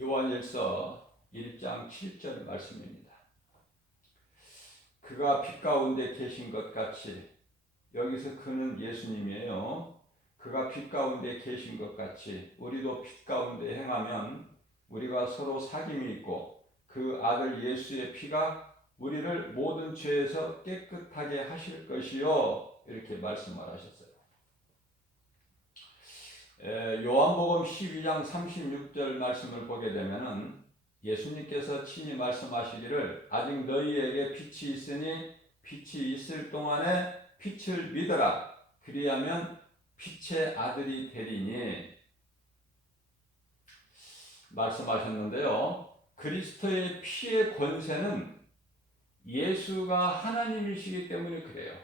요한일서 1장 7절 말씀입니다. 그가 빛 가운데 계신 것 같이, 여기서 그는 예수님이에요. 그가 빛 가운데 계신 것 같이 우리도 빛 가운데 행하면 우리가 서로 사귐이 있고 그 아들 예수의 피가 우리를 모든 죄에서 깨끗하게 하실 것이요, 이렇게 말씀을 하셨어요. 요한복음 12장 36절 말씀을 보게 되면은 예수님께서 친히 말씀하시기를 아직 너희에게 빛이 있으니 빛이 있을 동안에 빛을 믿어라. 그리하면 빛의 아들이 되리니 말씀하셨는데요. 그리스도의 피의 권세는 예수가 하나님이시기 때문에 그래요.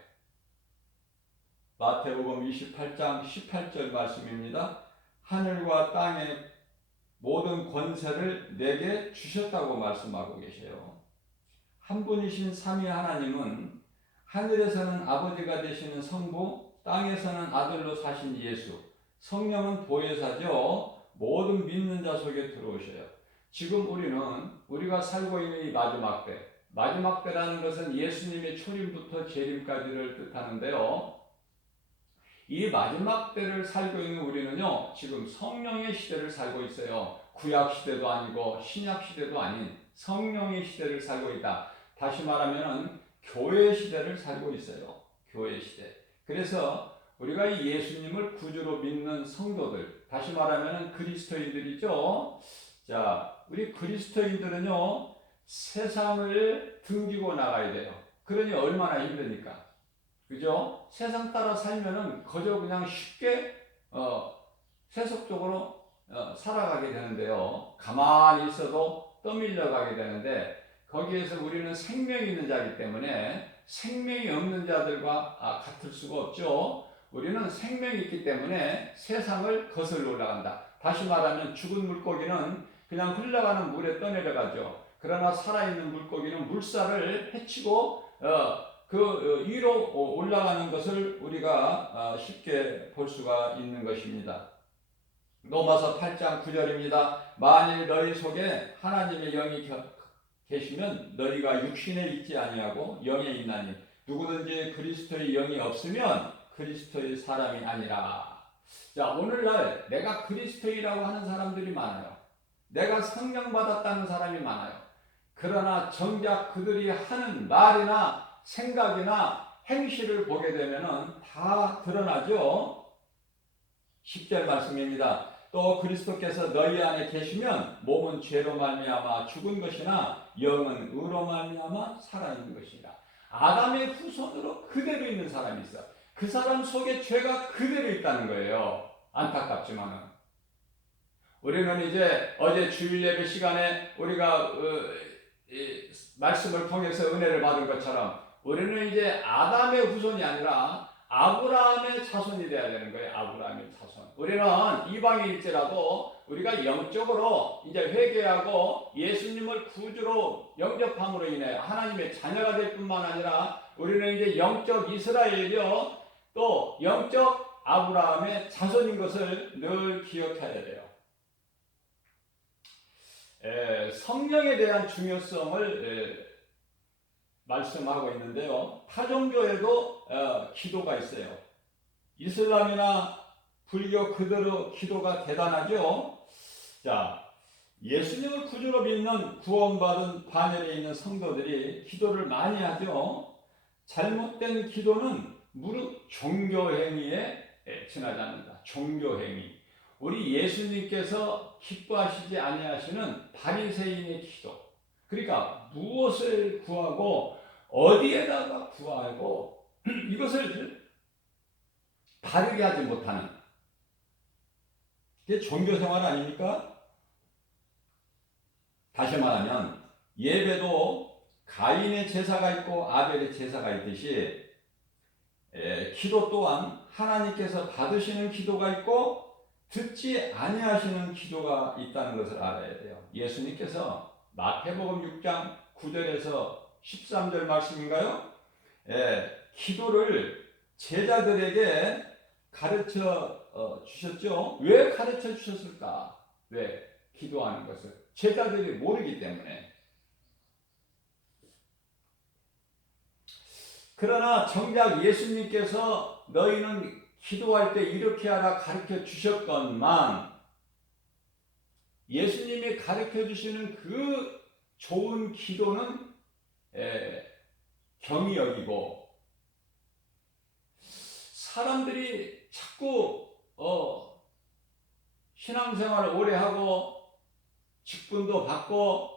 마태복음 28장 18절 말씀입니다. 하늘과 땅의 모든 권세를 내게 주셨다고 말씀하고 계세요. 한 분이신 삼위 하나님은 하늘에서는 아버지가 되시는 성부, 땅에서는 아들로 사신 예수, 성령은 보혜사죠. 모든 믿는 자 속에 들어오셔요. 지금 우리가 살고 있는 이 마지막 때, 마지막 때라는 것은 예수님의 초림부터 재림까지를 뜻하는데요. 이 마지막 때를 살고 있는 우리는요, 지금 성령의 시대를 살고 있어요. 구약 시대도 아니고 신약 시대도 아닌 성령의 시대를 살고 있다. 다시 말하면 교회 시대를 살고 있어요. 교회 시대. 그래서 우리가 이 예수님을 구주로 믿는 성도들, 다시 말하면 그리스도인들이죠. 자, 우리 그리스도인들은요, 세상을 등지고 나가야 돼요. 그러니 얼마나 힘드니까. 그죠? 세상 따라 살면은 그저 그냥 쉽게 세속적으로 살아가게 되는데요. 가만히 있어도 떠밀려 가게 되는데, 거기에서 우리는 생명이 있는 자이기 때문에 생명이 없는 자들과 같을 수가 없죠. 우리는 생명이 있기 때문에 세상을 거슬러 올라간다. 다시 말하면 죽은 물고기는 그냥 흘러가는 물에 떠내려가죠. 그러나 살아있는 물고기는 물살을 헤치고 그 위로 올라가는 것을 우리가 쉽게 볼 수가 있는 것입니다. 로마서 8장 9절입니다. 만일 너희 속에 하나님의 영이 계시면 너희가 육신에 있지 아니하고 영에 있나니 누구든지 그리스도의 영이 없으면 그리스도의 사람이 아니라. 자, 오늘날 내가 그리스도이라고 하는 사람들이 많아요. 내가 성령 받았다는 사람이 많아요. 그러나 정작 그들이 하는 말이나 생각이나 행실을 보게 되면은 다 드러나죠. 10절 말씀입니다. 또 그리스도께서 너희 안에 계시면 몸은 죄로 말미암아 죽은 것이나 영은 의로 말미암아 살아있는 것이라. 아담의 후손으로 그대로 있는 사람이 있어. 그 사람 속에 죄가 그대로 있다는 거예요. 안타깝지만은 우리는 이제 어제 주일 예배 시간에 우리가 말씀을 통해서 은혜를 받은 것처럼 우리는 이제 아담의 후손이 아니라 아브라함의 자손이 되어야 되는 거예요. 아브라함의 자손. 우리는 이방인일지라도 우리가 영적으로 이제 회개하고 예수님을 구주로 영접함으로 인해 하나님의 자녀가 될 뿐만 아니라 우리는 이제 영적 이스라엘이요, 또 영적 아브라함의 자손인 것을 늘 기억해야 돼요. 성령에 대한 중요성을 말씀하고 있는데요. 타종교에도 기도가 있어요. 이슬람이나 불교 그대로 기도가 대단하죠. 자, 예수님을 구주로 믿는 구원받은 반열에 있는 성도들이 기도를 많이 하죠. 잘못된 기도는 무릇 종교행위에 지나지 않는다. 종교행위. 우리 예수님께서 기뻐하시지 아니하시는 바리새인의 기도. 그러니까 무엇을 구하고 어디에다가 구하고 이것을 바르게 하지 못하는 그게 종교생활 아닙니까? 다시 말하면 예배도 가인의 제사가 있고 아벨의 제사가 있듯이 기도 또한 하나님께서 받으시는 기도가 있고 듣지 아니하시는 기도가 있다는 것을 알아야 돼요. 예수님께서 마태복음 6장 9절에서 13절 말씀인가요? 기도를 제자들에게 가르쳐 주셨죠. 왜 가르쳐 주셨을까? 왜? 기도하는 것을 제자들이 모르기 때문에. 그러나 정작 예수님께서 너희는 기도할 때 이렇게 하라 가르쳐 주셨건만, 예수님이 가르쳐 주시는 그 좋은 기도는 경히 여기고, 사람들이 자꾸 신앙생활을 오래 하고 직분도 받고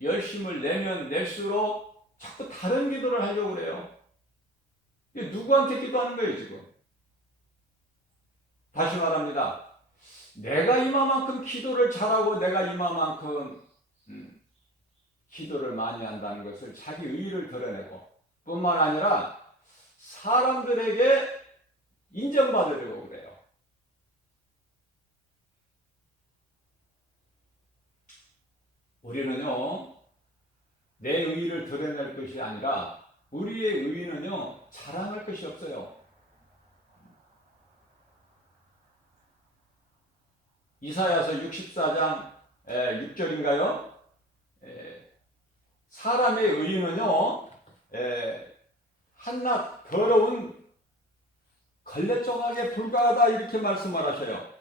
열심을 내면 낼수록 자꾸 다른 기도를 하려고 그래요. 이게 누구한테 기도하는 거예요 지금? 다시 말합니다. 내가 이만큼 기도를 잘하고 내가 이만큼 기도를 많이 한다는 것을 자기 의의를 드러내고, 뿐만 아니라 사람들에게 인정받으려고 그래요. 우리는요, 내 의의를 드러낼 것이 아니라 우리의 의의는요, 자랑할 것이 없어요. 이사야서 64장 6절인가요? 사람의 의의는요, 한낱 더러운 걸레조각에 불과하다, 이렇게 말씀을 하셔요.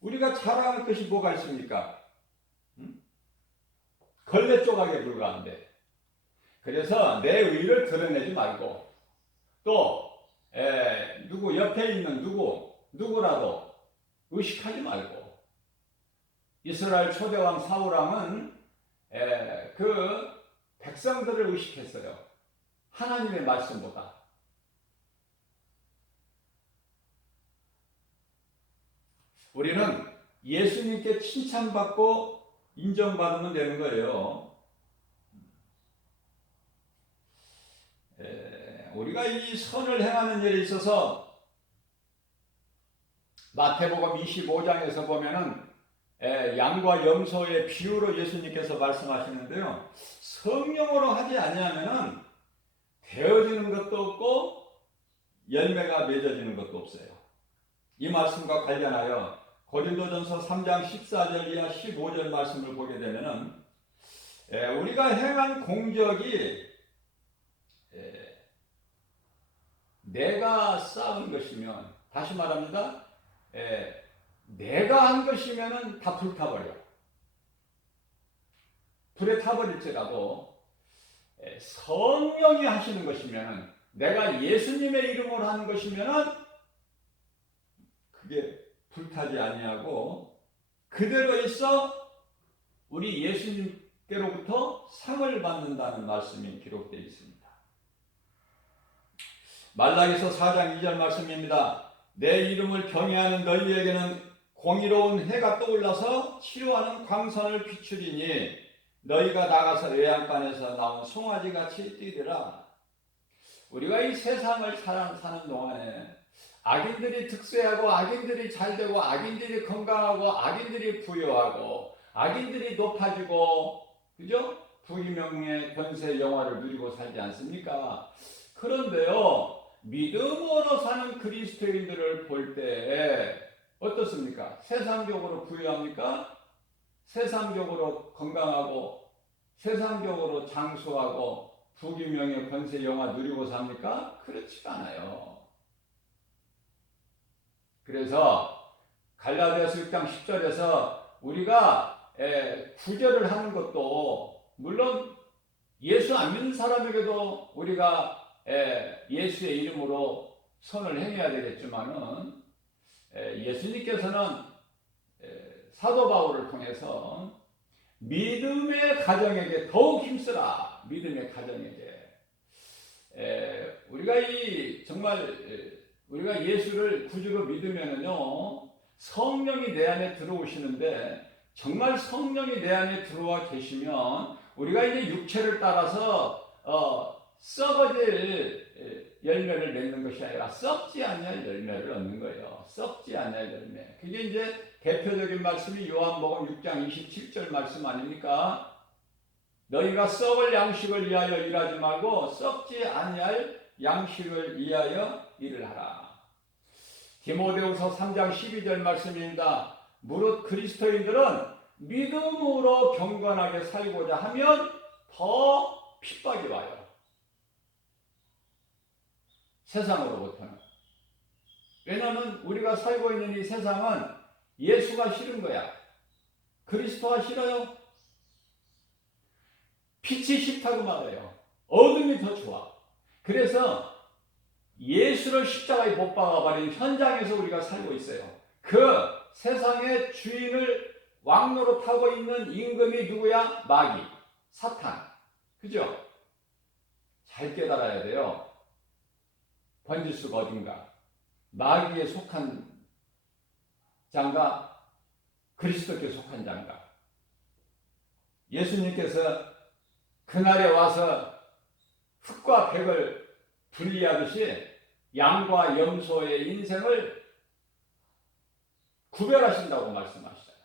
우리가 자랑할 것이 뭐가 있습니까? 걸레조각에 불과한데. 그래서 내 의의를 드러내지 말고, 또 누구 옆에 있는 누구라도 의식하지 말고. 이스라엘 초대왕 사울왕은 그 백성들을 의식했어요. 하나님의 말씀보다. 우리는 예수님께 칭찬받고 인정받으면 되는 거예요. 우리가 이 선을 행하는 일에 있어서 마태복음 25장에서 보면은 양과 염소의 비유로 예수님께서 말씀하시는데요. 성령으로 하지 아니하면은 되어지는 것도 없고 열매가 맺어지는 것도 없어요. 이 말씀과 관련하여 고린도전서 3장 14절 이하 15절 말씀을 보게 되면은 우리가 행한 공적이 내가 쌓은 것이면, 다시 말합니다. 내가 한 것이면은 다 불타버려. 불에 타버릴지라도 성령이 하시는 것이면은, 내가 예수님의 이름으로 하는 것이면은 그게 불타지 아니하고 그대로 있어 우리 예수님께로부터 상을 받는다는 말씀이 기록되어 있습니다. 말라기서 4장 2절 말씀입니다. 내 이름을 경외하는 너희에게는 공의로운 해가 떠올라서 치료하는 광선을 비추리니 너희가 나가서 외양간에서 나온 송아지같이 뛰리라. 우리가 이 세상을 사는 동안에 악인들이 득세하고 악인들이 잘되고 악인들이 건강하고 악인들이 부여하고 악인들이 높아지고, 그죠? 부귀명예 권세 영화를 누리고 살지 않습니까? 그런데요, 믿음으로 사는 그리스도인들을 볼 때 어떻습니까? 세상적으로 부유합니까? 세상적으로 건강하고 세상적으로 장수하고 부귀명예 권세 영화 누리고 삽니까? 그렇지가 않아요. 그래서 갈라디아서 6장 10절에서 우리가 구제를 하는 것도, 물론 예수 안 믿는 사람에게도 우리가 예수의 이름으로 선을 행해야 되겠지만은 예수님께서는 사도 바울을 통해서 믿음의 가정에게 더욱 힘쓰라. 믿음의 가정에게. 우리가 정말 우리가 예수를 구주로 믿으면은요, 성령이 내 안에 들어오시는데, 정말 성령이 내 안에 들어와 계시면 우리가 이제 육체를 따라서 썩어질 열매를 맺는 것이 아니라 썩지 않을 열매를 얻는 거예요. 썩지 않을 열매. 그게 이제 대표적인 말씀이 요한복음 6장 27절 말씀 아닙니까? 너희가 썩을 양식을 위하여 일하지 말고 썩지 아니할 양식을 위하여 일을 하라. 디모데후서 3장 12절 말씀입니다. 무릇 그리스도인들은 믿음으로 경건하게 살고자 하면 더 핍박이 와요. 세상으로부터는. 왜냐하면 우리가 살고 있는 이 세상은 예수가 싫은 거야. 그리스도가 싫어요. 빛이 싫다고 말해요. 어둠이 더 좋아. 그래서 예수를 십자가에 못 박아버린 현장에서 우리가 살고 있어요. 그 세상의 주인을 왕노릇하고 있는 임금이 누구야? 마귀, 사탄. 그죠? 잘 깨달아야 돼요. 번지수가 어딘가. 마귀에 속한 자인가? 그리스도께 속한 자인가? 예수님께서 그날에 와서 흑과 백을 분리하듯이 양과 염소의 인생을 구별하신다고 말씀하시잖아요.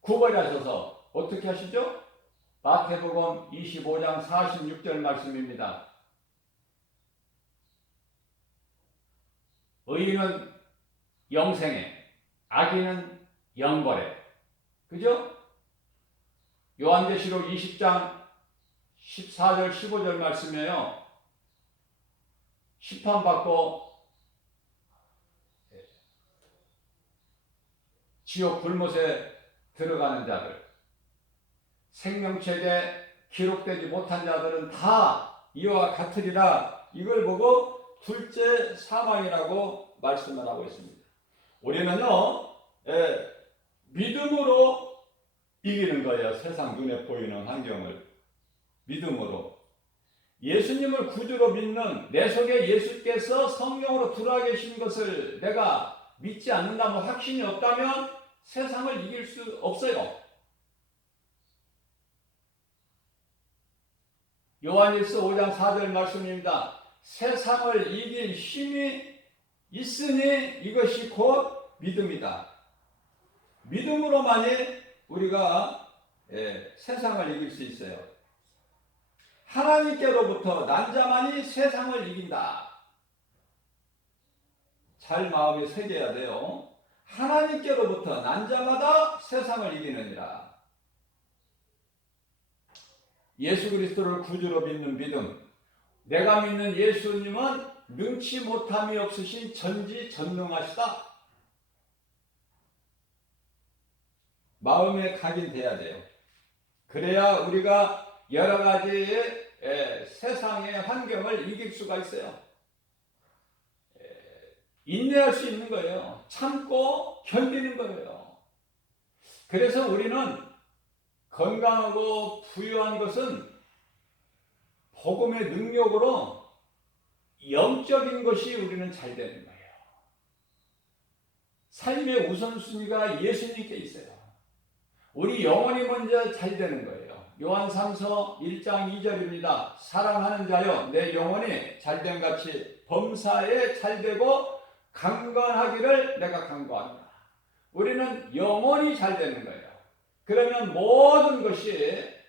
구별하셔서 어떻게 하시죠? 마태복음 25장 46절 말씀입니다. 의인은 영생에, 악인은 영벌에. 그죠? 요한계시록 20장 14절 15절 말씀이에요. 심판받고 지옥 불못에 들어가는 자들, 생명책에 기록되지 못한 자들은 다 이와 같으리라. 이걸 보고 둘째 사망이라고 말씀을 하고 있습니다. 우리는요, 믿음으로 이기는 거예요. 세상 눈에 보이는 환경을 믿음으로. 예수님을 구주로 믿는 내 속에 예수께서 성령으로 들어와 계신 것을 내가 믿지 않는다면, 확신이 없다면 세상을 이길 수 없어요. 요한일서 5장 4절 말씀입니다. 세상을 이길 힘이 있으니 이것이 곧 믿음이다. 믿음으로만이 우리가 세상을 이길 수 있어요. 하나님께로부터 난 자만이 세상을 이긴다. 잘 마음에 새겨야 돼요. 하나님께로부터 난 자마다 세상을 이기느니라. 예수 그리스도를 구주로 믿는 믿음. 내가 믿는 예수님은 능치 못함이 없으신 전지전능하시다. 마음에 각인돼야 돼요. 그래야 우리가 여러 가지의 세상의 환경을 이길 수가 있어요. 인내할 수 있는 거예요. 참고 견디는 거예요. 그래서 우리는 건강하고 부유한 것은 복음의 능력으로 영적인 것이 우리는 잘 되는 거예요. 삶의 우선순위가 예수님께 있어요. 우리 영혼이 먼저 잘 되는 거예요. 요한3서 1장 2절입니다. 사랑하는 자여 내 영혼이 잘됨 같이 범사에 잘되고 강건하기를 내가 간구합니다. 우리는 영혼이 잘 되는 거예요. 그러면 모든 것이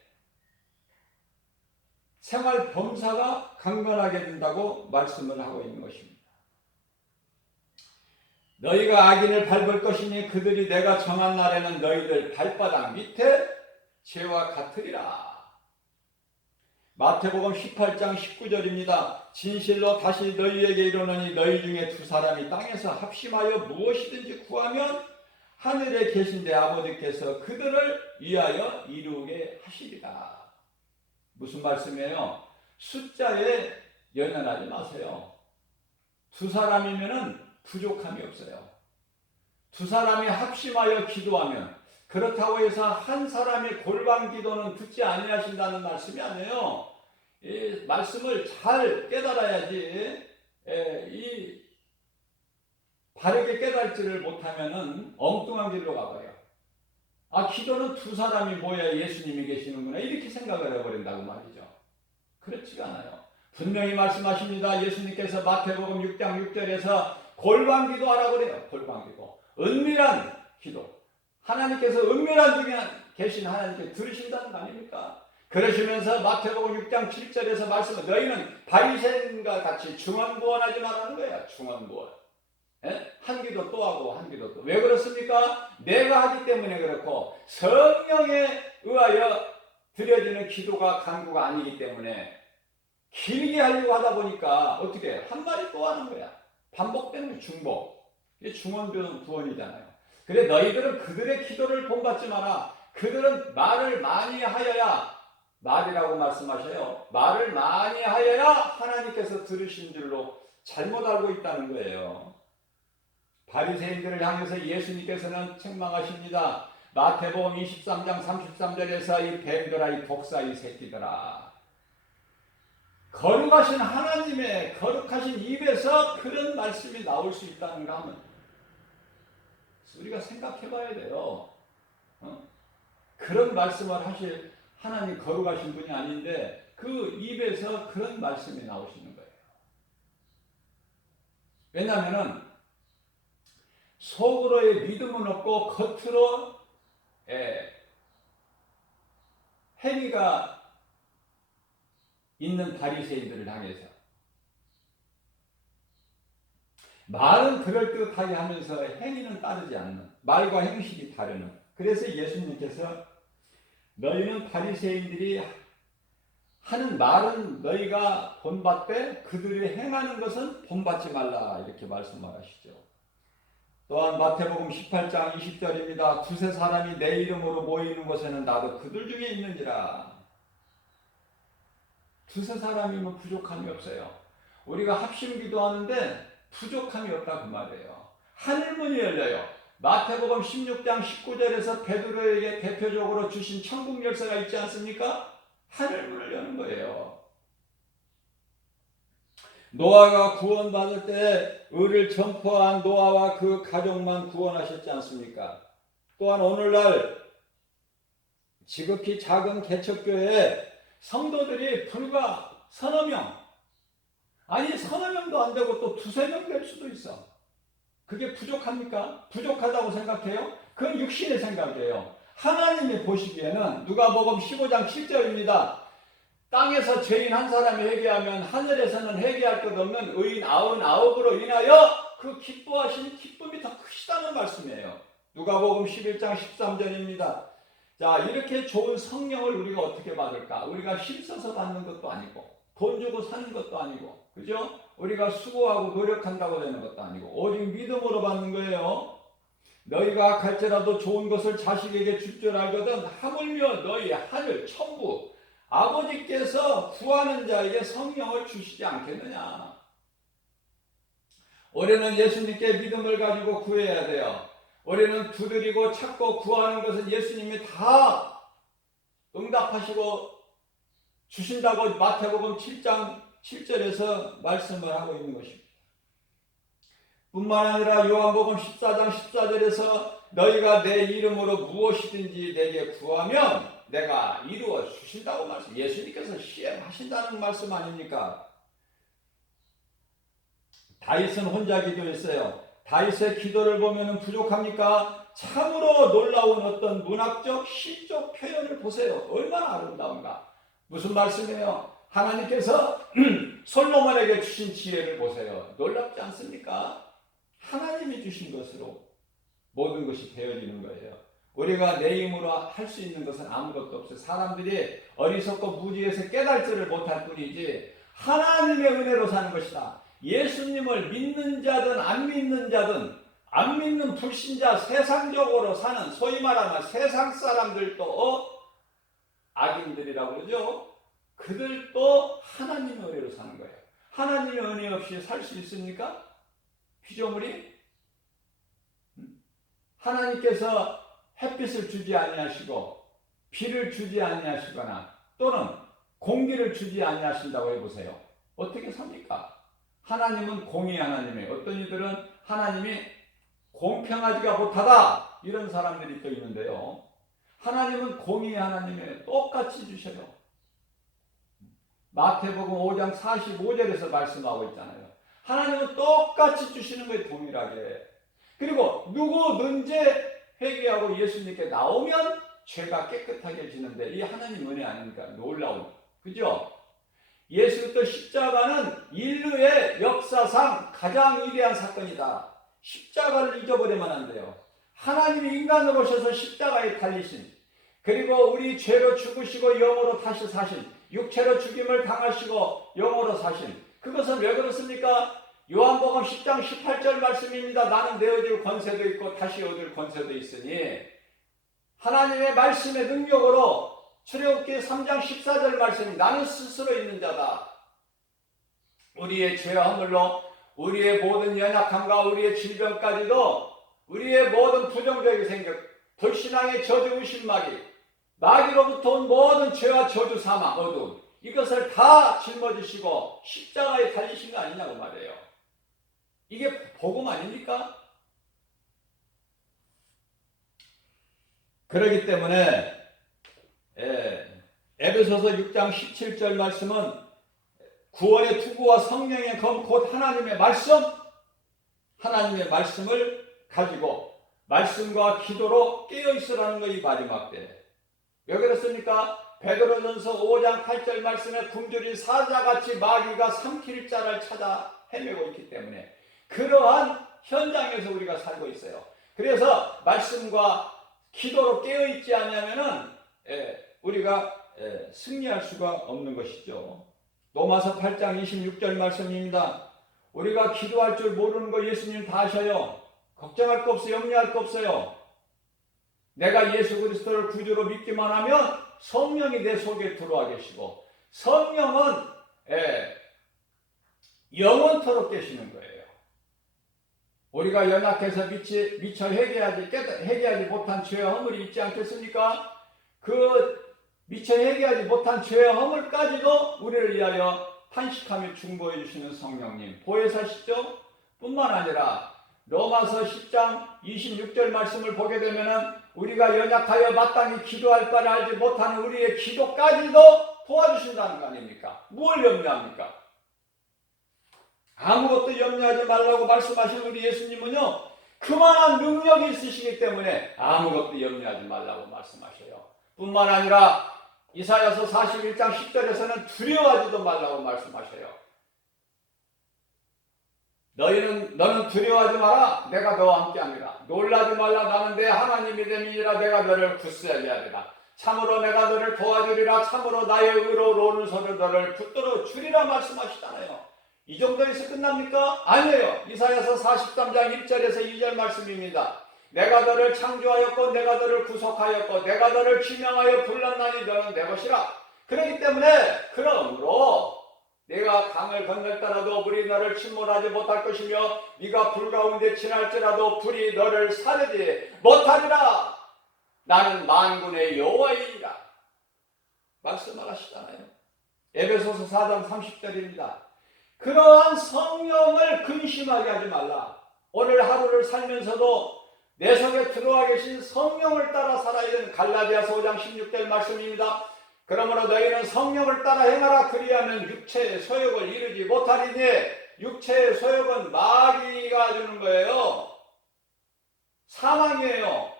생활 범사가 강건하게 된다고 말씀을 하고 있는 것입니다. 너희가 악인을 밟을 것이니 그들이 내가 정한 날에는 너희들 발바닥 밑에 재와 같으리라. 마태복음 18장 19절입니다. 진실로 다시 너희에게 이르노니 너희 중에 두 사람이 땅에서 합심하여 무엇이든지 구하면 하늘에 계신 내 아버지께서 그들을 위하여 이루게 하시리라. 무슨 말씀이에요? 숫자에 연연하지 마세요. 두 사람이면은 부족함이 없어요. 두 사람이 합심하여 기도하면, 그렇다고 해서 한 사람의 골방 기도는 듣지 아니하신다는 말씀이 아니에요. 이 말씀을 잘 깨달아야지. 이 바르게 깨달지를 못하면은 엉뚱한 길로 가버려요. 아, 기도는 두 사람이 모여 예수님이 계시는구나, 이렇게 생각을 해버린다고 말이죠. 그렇지가 않아요. 분명히 말씀하십니다. 예수님께서 마태복음 6장 6절에서 골방 기도하라고 그래요. 골방 기도. 은밀한 기도. 하나님께서 은밀한 중에 계신 하나님께 들으신다는 거 아닙니까? 그러시면서 마태복음 6장 7절에서 말씀은 너희는 바리새인과 같이 중언부언하지 말라는 거예요. 중언부언. 예? 한 기도 또 하고 한 기도 또. 왜 그렇습니까? 내가 하기 때문에 그렇고 성령에 의하여 드려지는 기도가 간구가 아니기 때문에 길게 하려고 하다 보니까 어떻게 한 마디 또 하는 거야. 반복되는 중복. 이게 중언 부언이잖아요. 그래 너희들은 그들의 기도를 본받지 마라. 그들은 말을 많이 하여야 말이라고 말씀하셔요. 말을 많이 하여야 하나님께서 들으신 줄로 잘못 알고 있다는 거예요. 바리새인들을 향해서 예수님께서는 책망하십니다. 마태복음 23장 33절에서 이 뱀들아 이 독사 이 새끼들아 거룩하신 하나님의 거룩하신 입에서 그런 말씀이 나올 수 있다는가 하면 우리가 생각해 봐야 돼요. 그런 말씀을 하실 하나님 거룩하신 분이 아닌데 그 입에서 그런 말씀이 나오시는 거예요. 왜냐하면 속으로의 믿음은 없고 겉으로 행위가 있는 바리새인들을 향해서 말은 그럴듯하게 하면서 행위는 따르지 않는 말과 행실이 다르는 그래서 예수님께서 너희는 바리새인들이 하는 말은 너희가 본받되 그들이 행하는 것은 본받지 말라 이렇게 말씀하시죠. 또한 마태복음 18장 20절입니다. 두세 사람이 내 이름으로 모이는 곳에는 나도 그들 중에 있는지라. 두세 사람이면 부족함이 없어요. 우리가 합심 기도하는데 부족함이 없다 그 말이에요. 하늘문이 열려요. 마태복음 16장 19절에서 베드로에게 대표적으로 주신 천국 열쇠가 있지 않습니까? 하늘문을 여는 거예요. 노아가 구원받을 때 의를 전포한 노아와 그 가족만 구원하셨지 않습니까? 또한 오늘날 지극히 작은 개척교회에 성도들이 불과 서너 명, 아니 서너 명도 안 되고 또 두세 명 될 수도 있어. 그게 부족합니까? 부족하다고 생각해요? 그건 육신의 생각이에요. 하나님이 보시기에는 누가복음 15장 7절입니다. 땅에서 죄인 한 사람이 회개하면 하늘에서는 회개할 것 없는 의인 99으로 인하여 그 기뻐하신 기쁨이 더 크시다는 말씀이에요. 누가복음 11장 13절입니다. 자, 이렇게 좋은 성령을 우리가 어떻게 받을까? 우리가 힘써서 받는 것도 아니고 돈 주고 사는 것도 아니고 그죠? 우리가 수고하고 노력한다고 되는 것도 아니고 오직 믿음으로 받는 거예요. 너희가 갈지라도 좋은 것을 자식에게 줄 줄 알거든 하물며 너희 하늘 천부 아버지께서 구하는 자에게 성령을 주시지 않겠느냐. 우리는 예수님께 믿음을 가지고 구해야 돼요. 우리는 두드리고 찾고 구하는 것은 예수님이 다 응답하시고 주신다고 마태복음 7장 7절에서 말씀을 하고 있는 것입니다. 뿐만 아니라 요한복음 14장 14절에서 너희가 내 이름으로 무엇이든지 내게 구하면 내가 이루어 주신다고 말씀. 예수님께서 시행하신다는 말씀 아닙니까? 다윗은 혼자 기도했어요. 다윗의 기도를 보면 부족합니까? 참으로 놀라운 어떤 문학적 시적 표현을 보세요. 얼마나 아름다운가. 무슨 말씀이에요? 하나님께서 솔로몬에게 주신 지혜를 보세요. 놀랍지 않습니까? 하나님이 주신 것으로 모든 것이 되어지는 거예요. 우리가 내 힘으로 할 수 있는 것은 아무것도 없어요. 사람들이 어리석고 무지해서 깨달지를 못할 뿐이지 하나님의 은혜로 사는 것이다. 예수님을 믿는 자든 안 믿는 자든 안 믿는 불신자 세상적으로 사는 소위 말하면 세상 사람들도 악인들이라고 그러죠. 그들도 하나님의 은혜로 사는 거예요. 하나님의 은혜 없이 살 수 있습니까? 피조물이? 하나님께서 햇빛을 주지 아니하시고 비를 주지 아니하시거나 또는 공기를 주지 아니하신다고 해보세요. 어떻게 삽니까? 하나님은 공의 하나님이에요. 어떤 이들은 하나님이 공평하지가 못하다 이런 사람들이 또 있는데요. 하나님은 공의 하나님이에요. 똑같이 주셔요. 마태복음 5장 45절에서 말씀하고 있잖아요. 하나님은 똑같이 주시는 거예요. 동일하게. 그리고 누구든지 회개하고 예수님께 나오면 죄가 깨끗하게 지는데 이 하나님 은혜 아닙니까? 놀라운. 그죠? 예수 그리스도 십자가는 인류의 역사상 가장 위대한 사건이다. 십자가를 잊어버리면 안 돼요. 하나님이 인간으로 오셔서 십자가에 달리신, 그리고 우리 죄로 죽으시고 영으로 다시 사신, 육체로 죽임을 당하시고 영으로 사신, 그것은 왜 그렇습니까? 요한복음 10장 18절 말씀입니다. 나는 내어줄 권세도 있고 다시 얻을 권세도 있으니, 하나님의 말씀의 능력으로 출애굽기 3장 14절 말씀이 나는 스스로 있는 자다. 우리의 죄와 허물로 우리의 모든 연약함과 우리의 질병까지도, 우리의 모든 부정적인 생각, 불신앙의 저주 의심마귀, 마귀로부터 온 모든 죄와 저주 사망 어두움, 이것을 다 짊어지시고 십자가에 달리신 거 아니냐고 말이에요. 이게 복음 아닙니까? 그렇기 때문에 에베소서 6장 17절 말씀은 구원의 투구와 성령의 검 곧 하나님의 말씀, 하나님의 말씀을 가지고 말씀과 기도로 깨어있으라는 거. 이 마지막 때 왜 그렇습니까? 베드로전서 5장 8절 말씀에 굶주린 사자같이 마귀가 삼킬 자를 찾아 헤매고 있기 때문에 그러한 현장에서 우리가 살고 있어요. 그래서 말씀과 기도로 깨어있지 않으면은 우리가 승리할 수가 없는 것이죠. 로마서 8장 26절 말씀입니다. 우리가 기도할 줄 모르는 거 예수님 다 아셔요. 걱정할 거 없어요. 염려할 거 없어요. 내가 예수 그리스도를 구주로 믿기만 하면 성령이 내 속에 들어와 계시고, 성령은 영원토록 계시는 거예요. 우리가 연약해서 미처 회개하지 못한 죄와 허물이 있지 않겠습니까? 그 미처 회개하지 못한 죄와 허물까지도 우리를 위하여 탄식하며 중보해 주시는 성령님 보혜사시죠? 뿐만 아니라 로마서 10장 26절 말씀을 보게 되면은 우리가 연약하여 마땅히 기도할 바를 알지 못하는 우리의 기도까지도 도와주신다는 거 아닙니까? 뭘 염려합니까? 아무것도 염려하지 말라고 말씀하신 우리 예수님은요, 그만한 능력이 있으시기 때문에 아무것도 염려하지 말라고 말씀하셔요. 뿐만 아니라 이사야서 41장 10절에서는 두려워하지도 말라고 말씀하셔요. 너는 두려워하지 마라. 내가 너와 함께합니다. 놀라지 말라. 나는 내 하나님이 됨이니라. 내가 너를 굳세게 하리라. 참으로 내가 너를 도와주리라. 참으로 나의 의로운 손으로 너를 붙들어 주리라 말씀하시잖아요. 이 정도에서 끝납니까? 아니에요. 이사야서 43장 1절에서 2절 말씀입니다. 내가 너를 창조하였고 내가 너를 구속하였고 내가 너를 지명하여 불렀나니 너는 내 것이라. 그렇기 때문에 그러므로 내가 강을 건널더라도 물이 너를 침몰하지 못할 것이며 네가 불 가운데 지날지라도 불이 너를 사르지 못하리라. 나는 만군의 여호와이니라 말씀하시잖아요. 에베소서 4장 30절입니다. 그러한 성령을 근심하게 하지 말라. 오늘 하루를 살면서도 내 속에 들어와 계신 성령을 따라 살아야 되는 갈라디아서 5장 16절 말씀입니다. 그러므로 너희는 성령을 따라 행하라. 그리하면 육체의 소욕을 이루지 못하리니. 육체의 소욕은 마귀가 주는 거예요. 사망이에요.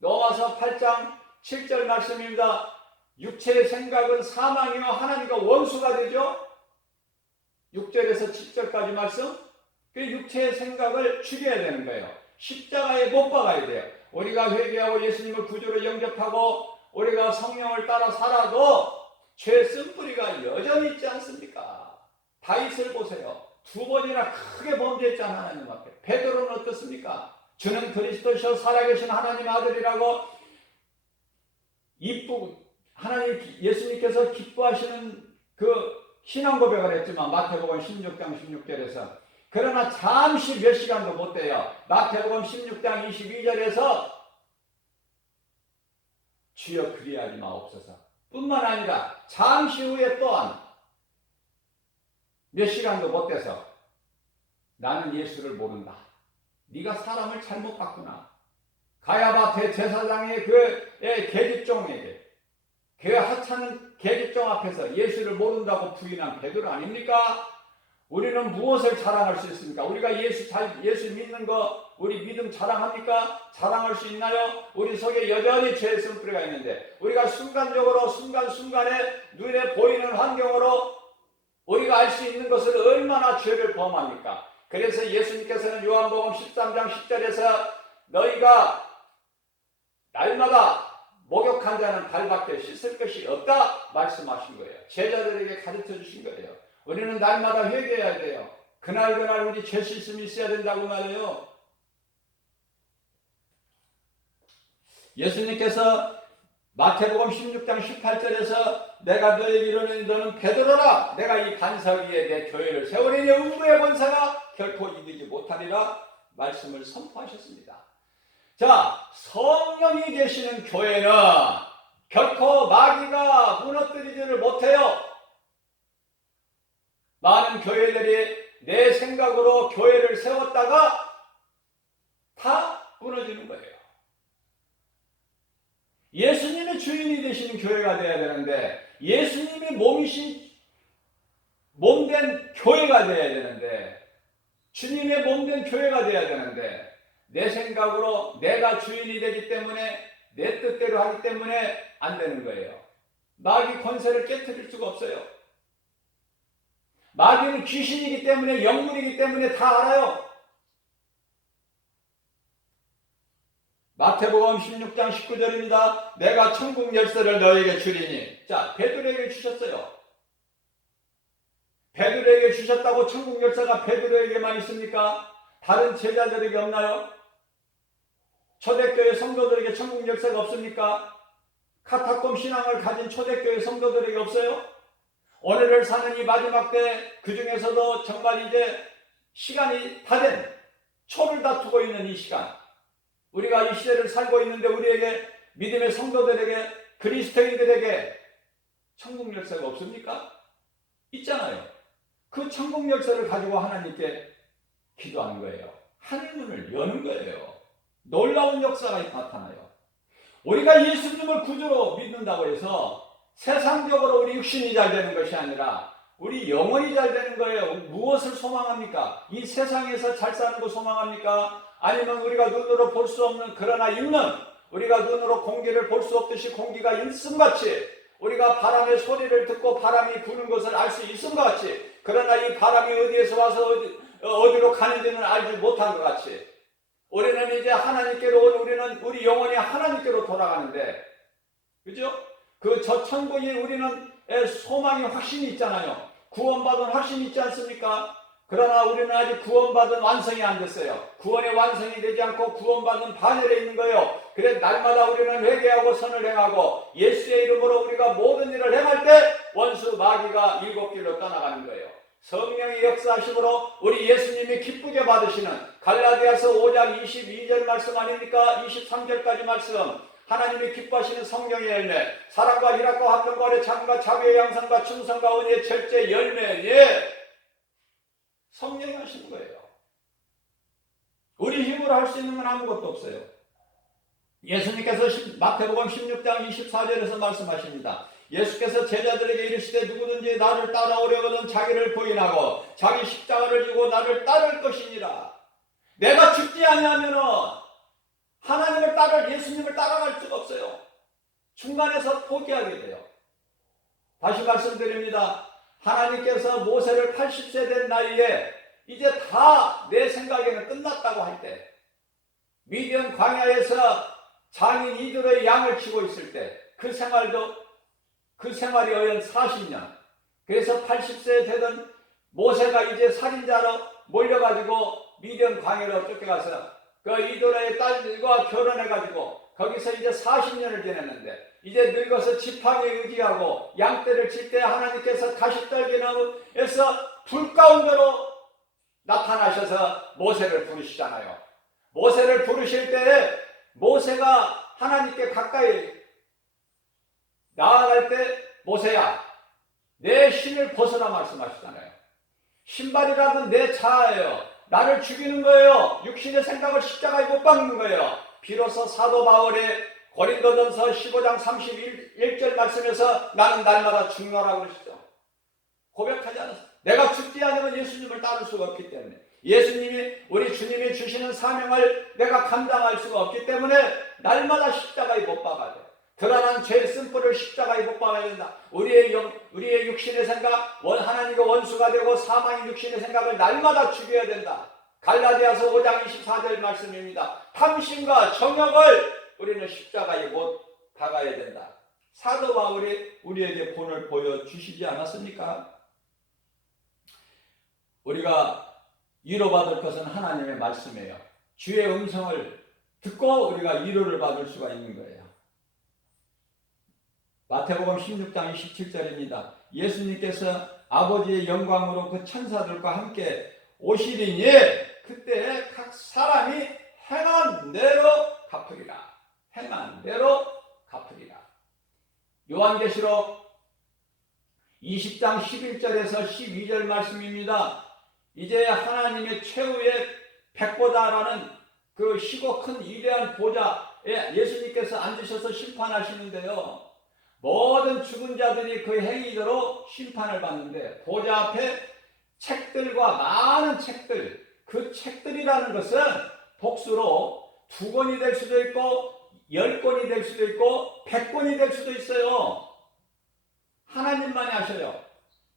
로마서 8장 7절 말씀입니다. 육체의 생각은 사망이요 하나님과 원수가 되죠. 6절에서 7절까지 말씀. 그 육체의 생각을 죽여야 되는 거예요. 십자가에 못 박아야 돼요. 우리가 회개하고 예수님을 구주로 영접하고 우리가 성령을 따라 살아도 죄 쓴뿌리가 여전히 있지 않습니까? 다윗을 보세요. 2번이나 크게 범죄했잖아 하나님 앞에. 베드로는 어떻습니까? 주는 그리스도시요 살아계신 하나님 아들이라고 하나님 예수님께서 기뻐하시는 그 신앙 고백을 했지만 마태복음 16장 16절에서 그러나 잠시 몇 시간도 못 돼요. 마태복음 16장 22절에서 주여 그리하지 마옵소서 뿐만 아니라 잠시 후에 또한 몇 시간도 못 돼서 나는 예수를 모른다. 네가 사람을 잘못 봤구나. 가야바 대제사장의 그 계집종에게 그 하찮은 계집종 앞에서 예수를 모른다고 부인한 베드로 아닙니까? 우리는 무엇을 자랑할 수 있습니까? 우리가 예수 믿는 거 우리 믿음 자랑합니까? 자랑할 수 있나요? 우리 속에 여전히 죄의 쓴뿌리가 있는데 우리가 순간적으로 순간순간에 눈에 보이는 환경으로 우리가 알 수 있는 것을 얼마나 죄를 범합니까? 그래서 예수님께서는 요한복음 13장 10절에서 너희가 날마다 목욕한 자는 발밖에 씻을 것이 없다 말씀하신 거예요. 제자들에게 가르쳐 주신 거예요. 우리는 날마다 회개해야 돼요. 그날 우리 죄 씻음이 있어야 된다고 말해요. 예수님께서 마태복음 16장 18절에서 내가 너에게 이르노니 너는 베드로라. 내가 이 반석 위에 내 교회를 세우리니 음부의 권세가 결코 이기지 못하리라 말씀을 선포하셨습니다. 자, 성령이 계시는 교회는 결코 마귀가 무너뜨리지를 못해요. 많은 교회들이 내 생각으로 교회를 세웠다가 다 무너지는 거예요. 예수님이 주인이 되시는 교회가 되어야 되는데, 예수님이 몸된 교회가 되어야 되는데, 주님의 몸된 교회가 되어야 되는데, 내 생각으로 내가 주인이 되기 때문에 내 뜻대로 하기 때문에 안 되는 거예요. 마귀 권세를 깨트릴 수가 없어요. 마귀는 귀신이기 때문에, 영물이기 때문에 다 알아요. 마태복음 16장 19절입니다. 내가 천국 열쇠를 너에게 주리니. 자, 베드로에게 주셨어요. 베드로에게 주셨다고 천국 열쇠가 베드로에게만 있습니까? 다른 제자들에게 없나요? 초대교회 성도들에게 천국 열쇠가 없습니까? 카타콤 신앙을 가진 초대교회 성도들에게 없어요? 오늘을 사는 이 마지막 때, 그 중에서도 정말 이제 시간이 다 된, 초를 다투고 있는 이 시간, 우리가 이 시대를 살고 있는데 우리에게, 믿음의 성도들에게, 그리스도인들에게 천국 열쇠가 없습니까? 있잖아요. 그 천국 열쇠를 가지고 하나님께 기도하는 거예요. 하늘문을 여는 거예요. 놀라운 역사가 나타나요. 우리가 예수님을 구주로 믿는다고 해서 세상적으로 우리 육신이 잘 되는 것이 아니라 우리 영혼이 잘 되는 거예요. 무엇을 소망합니까? 이 세상에서 잘 사는 거 소망합니까? 아니면 우리가 눈으로 볼 수 없는, 그러나 있는, 우리가 눈으로 공기를 볼 수 없듯이 공기가 있음같이, 우리가 바람의 소리를 듣고 바람이 부는 것을 알 수 있음같이, 그러나 이 바람이 어디에서 와서 어디로 가는지는 알지 못한 것 같이, 우리는 이제 하나님께로, 우리 영혼이 하나님께로 돌아가는데, 그죠? 저 천국이 우리는 소망이 확신이 있잖아요. 구원받은 확신이 있지 않습니까? 그러나 우리는 아직 구원받은 완성이 안 됐어요. 구원의 완성이 되지 않고 구원받은 반열에 있는 거예요. 그래서 날마다 우리는 회개하고 선을 행하고 예수의 이름으로 우리가 모든 일을 행할 때 원수 마귀가 일곱 길로 떠나가는 거예요. 성령의 역사하심으로 우리 예수님이 기쁘게 받으시는 갈라디아서 5장 22절 말씀 아닙니까? 23절까지 말씀. 하나님이 기뻐하시는 성령의 열매, 사랑과 희락과 화평과 오래 참과 자비의 양상과 충성과 은혜의 절제 열매에 성령이 하시는 거예요. 우리 힘으로 할 수 있는 건 아무것도 없어요. 예수님께서 마태복음 16장 24절에서 말씀하십니다. 예수께서 제자들에게 이르시되 누구든지 나를 따라오려거든 자기를 부인하고 자기 십자가를 지고 나를 따를 것이니라. 내가 죽지 아니하면은 하나님을 예수님을 따라갈 수가 없어요. 중간에서 포기하게 돼요. 다시 말씀드립니다. 하나님께서 모세를 80세 된 나이에 이제 다 내 생각에는 끝났다고 할 때, 미디안 광야에서 장인 이드로의 양을 치고 있을 때, 그 생활이 어연 40년. 그래서 80세 되던 모세가 이제 살인자로 몰려가지고 미디안 광야로 쫓겨가서 그 이드로의 딸과 결혼해가지고 거기서 이제 40년을 지냈는데, 이제 늙어서 지팡이에 의지하고 양떼를 칠 때 하나님께서 가시떨기나무에서 불 가운데로 나타나셔서 모세를 부르시잖아요. 모세를 부르실 때 모세가 하나님께 가까이 나아갈 때, 모세야 내 신을 벗어라 말씀하시잖아요. 신발이라면 내 자아예요. 나를 죽이는 거예요. 육신의 생각을 십자가에 못 박는 거예요. 비로소 사도 바울의 고린도전서 15장 31절 말씀에서 나는 날마다 죽노라고 그러시죠. 고백하지 않았어요. 내가 죽지 않으면 예수님을 따를 수가 없기 때문에, 예수님이, 우리 주님이 주시는 사명을 내가 감당할 수가 없기 때문에 날마다 십자가에 못 박아야 돼. 드러난 죄의 쓴뿌리를 십자가에 못 박아야 된다. 우리의 육신의 생각, 하나님과 원수가 되고 사망의 육신의 생각을 날마다 죽여야 된다. 갈라디아서 5장 24절 말씀입니다. 탐심과 정욕을 우리는 십자가에 못 박아야 된다. 사도 바울이 우리에게 본을 보여주시지 않았습니까? 우리가 위로받을 것은 하나님의 말씀이에요. 주의 음성을 듣고 우리가 위로를 받을 수가 있는 거예요. 마태복음 16장 27절입니다. 예수님께서 아버지의 영광으로 그 천사들과 함께 오시리니 그때 각 사람이 행한 대로 갚으리라. 행한 대로 갚으리라. 요한계시록 20장 11절에서 12절 말씀입니다. 이제 하나님의 최후의 백보다라는 그 희고 큰 위대한 보좌에 예수님께서 앉으셔서 심판하시는데요. 모든 죽은 자들이 그 행위대로 심판을 받는데 보좌 앞에 책들과 많은 책들, 그 책들이라는 것은 복수로 2권이 될 수도 있고 10권이 될 수도 있고 100권이 될 수도 있어요. 하나님만이 아셔요.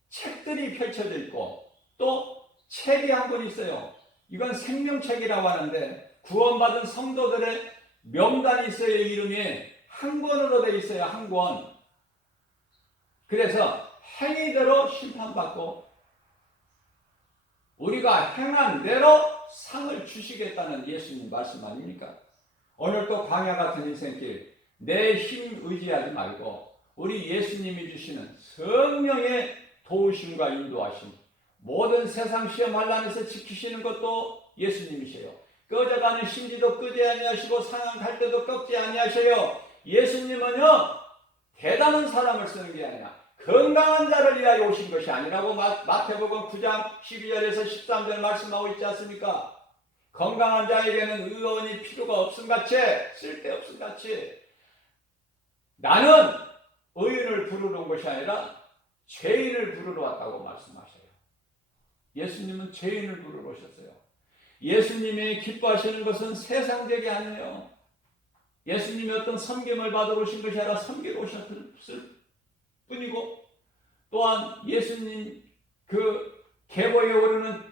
책들이 펼쳐져 있고 또 책이 한 권 있어요. 이건 생명책이라고 하는데 구원받은 성도들의 명단이 있어요. 이름이 한 권으로 되어 있어요. 한 권. 그래서 행위대로 심판받고 우리가 행한 대로 상을 주시겠다는 예수님 말씀 아닙니까? 오늘 또 광야 같은 인생길 내 힘 의지하지 말고 우리 예수님이 주시는 성령의 도우심과 인도하심, 모든 세상 시험 환난에서 지키시는 것도 예수님이세요. 꺼져가는 심지도 끄지 아니하시고 상한 갈 때도 꺾지 아니하셔요. 예수님은요 대단한 사람을 쓰는 게 아니라 건강한 자를 위하여 오신 것이 아니라고 마태복음 9장 12절에서 13절 말씀하고 있지 않습니까? 건강한 자에게는 의원이 필요가 없음같이 쓸데없음같이 나는 의인을 부르러 온 것이 아니라 죄인을 부르러 왔다고 말씀하셔요. 예수님은 죄인을 부르러 오셨어요. 예수님이 기뻐하시는 것은 세상적이 아니에요. 예수님이 어떤 섬김을 받으러 오신 것이 아니라 섬기러 오셨을 뿐이고 또한 예수님 그 계보에 오르는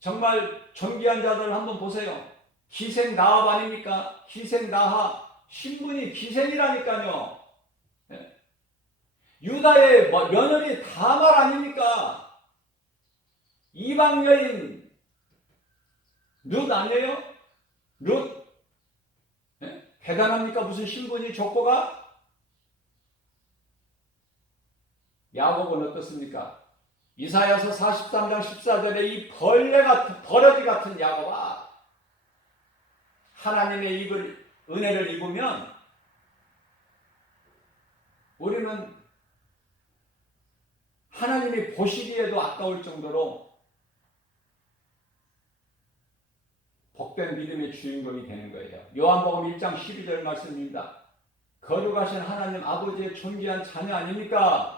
정말 존귀한 자들을 한번 보세요. 기생나합 아닙니까? 기생나합 신분이 기생이라니까요. 유다의 며느리 다말 아닙니까? 이방 여인 룻 아니에요? 룻? 대단합니까? 무슨 신분이 족보가? 야곱은 어떻습니까? 이사야서 43장 14절에 이 버러지 같은 야곱아 하나님의 은혜를 입으면 우리는 하나님이 보시기에도 아까울 정도로 복된 믿음의 주인공이 되는 거예요. 요한복음 1장 12절 말씀입니다. 거룩하신 하나님 아버지의 존귀한 자녀 아닙니까?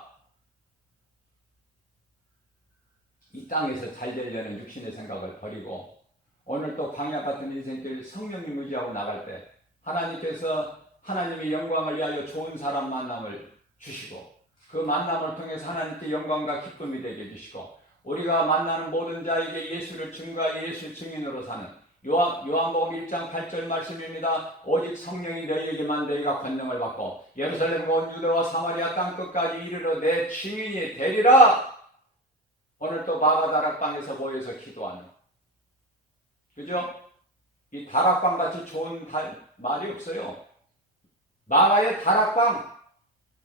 이 땅에서 잘 되려는 육신의 생각을 버리고 오늘 또 광야 같은 인생길 성령님 의지하고 나갈 때 하나님께서 하나님의 영광을 위하여 좋은 사람 만남을 주시고 그 만남을 통해서 하나님께 영광과 기쁨이 되게 해주시고 우리가 만나는 모든 자에게 예수를 증거하여 예수 증인으로 사는 요한복음 1장 8절 말씀입니다. 오직 성령이 너희에게만 너희가 권능을 받고 예루살렘 온 유대와 사마리아 땅끝까지 이르러 내 증인이 되리라. 오늘 또 마가 다락방에서 모여서 기도하는 그죠? 이 다락방 같이 좋은 말이 없어요. 마가의 다락방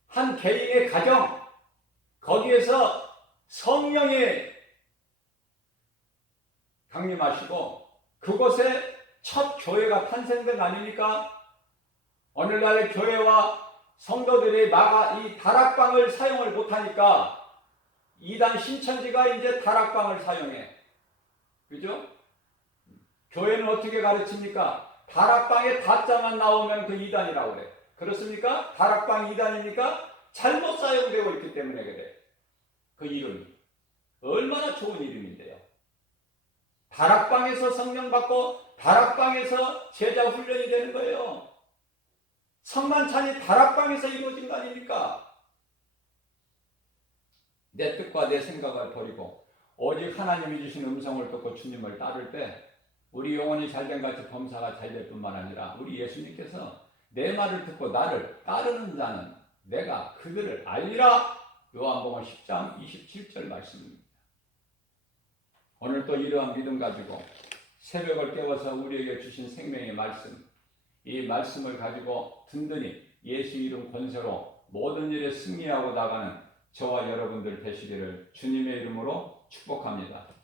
한 개인의 가정 거기에서 성령이 강림하시고 그곳에 첫 교회가 탄생된 아닙니까? 오늘날의 교회와 성도들이 이 다락방을 사용을 못하니까 이단 신천지가 이제 다락방을 사용해. 그죠? 교회는 어떻게 가르칩니까? 다락방에 다자만 나오면 그 이단이라고 그래. 그렇습니까? 다락방 이단입니까? 잘못 사용되고 있기 때문에 그래. 그 이름이. 얼마나 좋은 이름인데요. 다락방에서 성령 받고 다락방에서 제자 훈련이 되는 거예요. 성만찬이 다락방에서 이루어진 거 아닙니까? 내 뜻과 내 생각을 버리고 오직 하나님이 주신 음성을 듣고 주님을 따를 때 우리 영혼이 잘된 같이 범사가 잘될 뿐만 아니라 우리 예수님께서 내 말을 듣고 나를 따르는 자는 내가 그들을 알리라. 요한복음 10장 27절 말씀입니다. 오늘 또 이러한 믿음 가지고 새벽을 깨워서 우리에게 주신 생명의 말씀, 이 말씀을 가지고 든든히 예수 이름 권세로 모든 일에 승리하고 나가는 저와 여러분들 되시기를 주님의 이름으로 축복합니다.